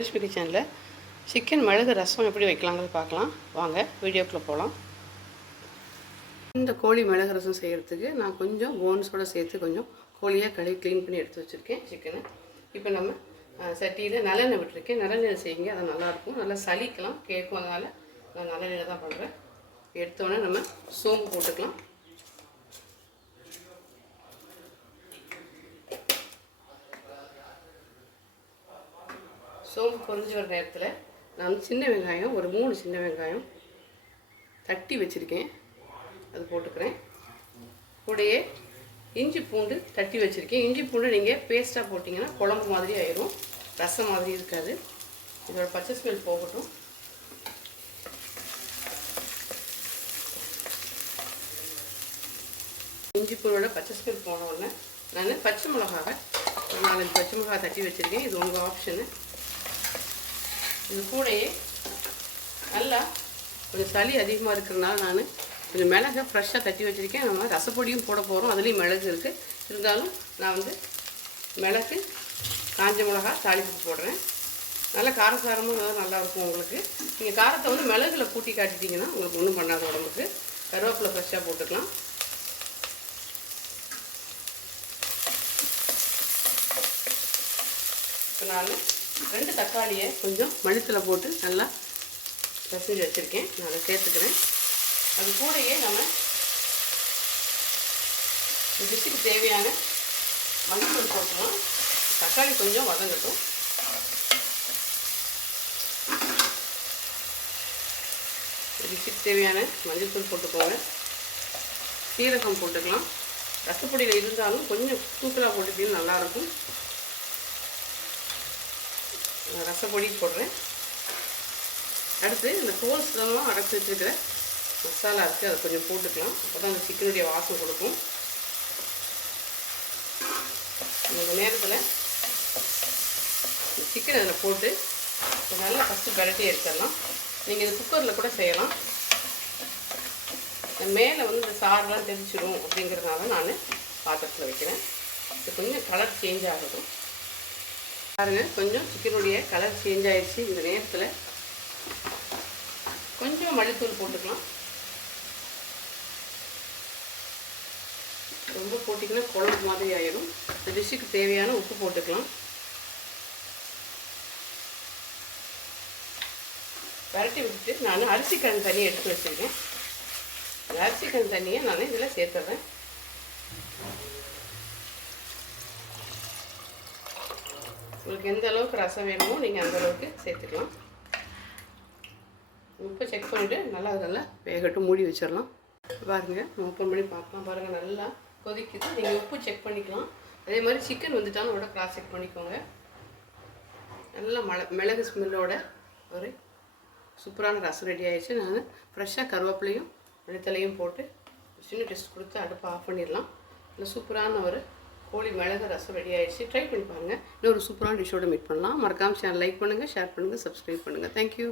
லட்சுமி கிச்சனில் சிக்கன் மிளகு ரசம் எப்படி வைக்கலாங்கிறது பார்க்கலாம். வாங்க வீடியோக்குள்ளே போகலாம் இந்த கோழி மிளகு ரசம் செய்கிறதுக்கு நான் கொஞ்சம் போன்ஸோடு சேர்த்து கொஞ்சம் கோழியாக கழுவி க்ளீன் பண்ணி எடுத்து வச்சுருக்கேன் சிக்கனை இப்போ நம்ம சட்டியில் நல்லெண்ணெய் விட்டுருக்கேன். நல்லெண்ணெய் செய்யுங்க அது நல்லாயிருக்கும். நல்லா சளிக்கலாம் கேட்கும் அதனால் நான் நல்லெண்ணெய் தான் பண்ணுறேன் எடுத்தோடனே நம்ம சோம்பு போட்டுக்கலாம். சோம்பு பொரிஞ்சு வர நேரத்தில் நான் வந்து சின்ன வெங்காயம் ஒரு மூணு சின்ன வெங்காயம் தட்டி வச்சுருக்கேன். அது போட்டுக்கிறேன். கூடயே இஞ்சி பூண்டு தட்டி வச்சுருக்கேன். இஞ்சி பூண்டு நீங்கள் பேஸ்ட்டாக போட்டிங்கன்னா குழம்பு மாதிரி ஆயிரும். ரசம் மாதிரி இருக்காது. இதோட பச்சை ஸ்மெல் போகட்டும். இஞ்சி பூண்டோட பச்சை ஸ்மெல் போன உடனே நான் பச்சை மிளகாவை ஒரு நாலஞ்சு பச்சை மிளகாய் தட்டி வச்சுருக்கேன். இது உங்கள் ஆப்ஷனு இது கூடையே நல்லா கொஞ்சம் சளி அதிகமாக இருக்கிறனால நான் கொஞ்சம் மிளகை ஃப்ரெஷ்ஷாக தட்டி வச்சுருக்கேன். நம்ம ரசப்பொடியும் போட போகிறோம் அதுலேயும் மிளகு இருக்குது இருந்தாலும் நான் வந்து மிளகு காஞ்ச மிளகா தாளிப்பு போடுறேன். நல்லா காரசாரமும் நல்லாயிருக்கும் உங்களுக்கு. நீங்கள் காரத்தை வந்து மிளகுல கூட்டி காட்டிட்டீங்கன்னா உங்களுக்கு ஒன்றும் பண்ணாத உடம்புக்கு. கருவேப்பிலை ஃப்ரெஷ்ஷாக போட்டுக்கலாம். இப்போ நான் ரெண்டு தக்காளியை கொஞ்சம் மணித்தில் போட்டு நல்லா பசஞ்சு வச்சுருக்கேன். நான் அதை சேர்த்துக்கிறேன். அது கூடயே நம்ம டிஷ்ஷுக்கு தேவையான மஞ்சள் போட்டுக்கலாம். தக்காளி கொஞ்சம் வதங்கட்டும். டிஷ்ஷுக்கு தேவையான மஞ்சள் தூள் போட்டுக்கோங்க. சீரகம் போட்டுக்கலாம். ரசப்பொடியில் இருந்தாலும் கொஞ்சம் தூக்கலாக போட்டுக்கிட்டீங்கன்னா நல்லாயிருக்கும் ரசப்பொடி போடுறேன். அடுத்து இந்த கோல்ஸ்லாம் அரைச்சி வச்சுருக்கிற மசாலா இருக்குது அதை கொஞ்சம் போட்டுக்கலாம். அப்போ தான் அந்த சிக்கனுடைய வாசம் கொடுக்கும். இந்த நேரத்தில் சிக்கன் அதில் போட்டு நல்லா ஃபஸ்ட்டு பரட்டி எடுத்துடலாம். நீங்கள் இது குக்கரில் கூட செய்யலாம். மேலே வந்து இந்த சாரெலாம் தெரிச்சிடும் அப்படிங்கிறதுனால நான் பாத்திரத்தில் வைக்கிறேன். இது கொஞ்சம் கலர் சேஞ்ச் ஆகட்டும். பாருங்கள் கொஞ்சம் சிக்கனுடைய கலர் சேஞ்ச் ஆயிடுச்சு இந்த நேரத்தில். கொஞ்சம் மல்லித்தூள் போட்டுக்கலாம். ரொம்ப போட்டிங்கன்னா குழம்பு மாதிரி ஆயிடும். இந்த டிஷ்ஷுக்கு தேவையான உப்பு போட்டுக்கலாம். விரட்டி விட்டுட்டு நான் அரிசி கண் தண்ணியை எடுத்து வச்சுருக்கேன். அரிசிக்கன் அரிசி கண் தண்ணியை நான் இதில் சேர்த்துறேன். உங்களுக்கு எந்த அளவுக்கு ரசம் வேணுமோ நீங்கள் அந்த அளவுக்கு சேர்த்துக்கலாம். உப்பு செக் பண்ணிவிட்டு நல்லா நல்லா வேகட்டும் மூடி வச்சிடலாம். பாருங்கள் ஓப்பன் பண்ணி பார்க்கலாம். பாருங்கள் நல்லா கொதிக்குது. நீங்கள் உப்பு செக் பண்ணிக்கலாம். அதே மாதிரி சிக்கன் வந்துட்டாலும் கூட கிராஸ் செக் பண்ணிக்கோங்க. நல்லா மழை மிளகு ஸ்மெல்லோட ஒரு சூப்பரான ரசம் ரெடி ஆகிடுச்சு நான் ஃப்ரெஷ்ஷாக கருவேப்பிலையும் வெளித்தலையும் போட்டு சின்ன டெஸ்ட் கொடுத்து அடுப்பை ஆஃப் பண்ணிடலாம். இல்லை சூப்பரான ஒரு கோழி மிளகு ரசம் ரெடி ஆயிடுச்சு. ட்ரை பண்ணி பாருங்கள் இன்னொரு சூப்பரான டிஷ்ஷோட மீட் பண்ணலாம். மறக்காமல் சேனல் லைக் பண்ணுங்கள் ஷேர் பண்ணுங்கள் சப்ஸ்கிரைப் பண்ணுங்கள் தேங்க்யூ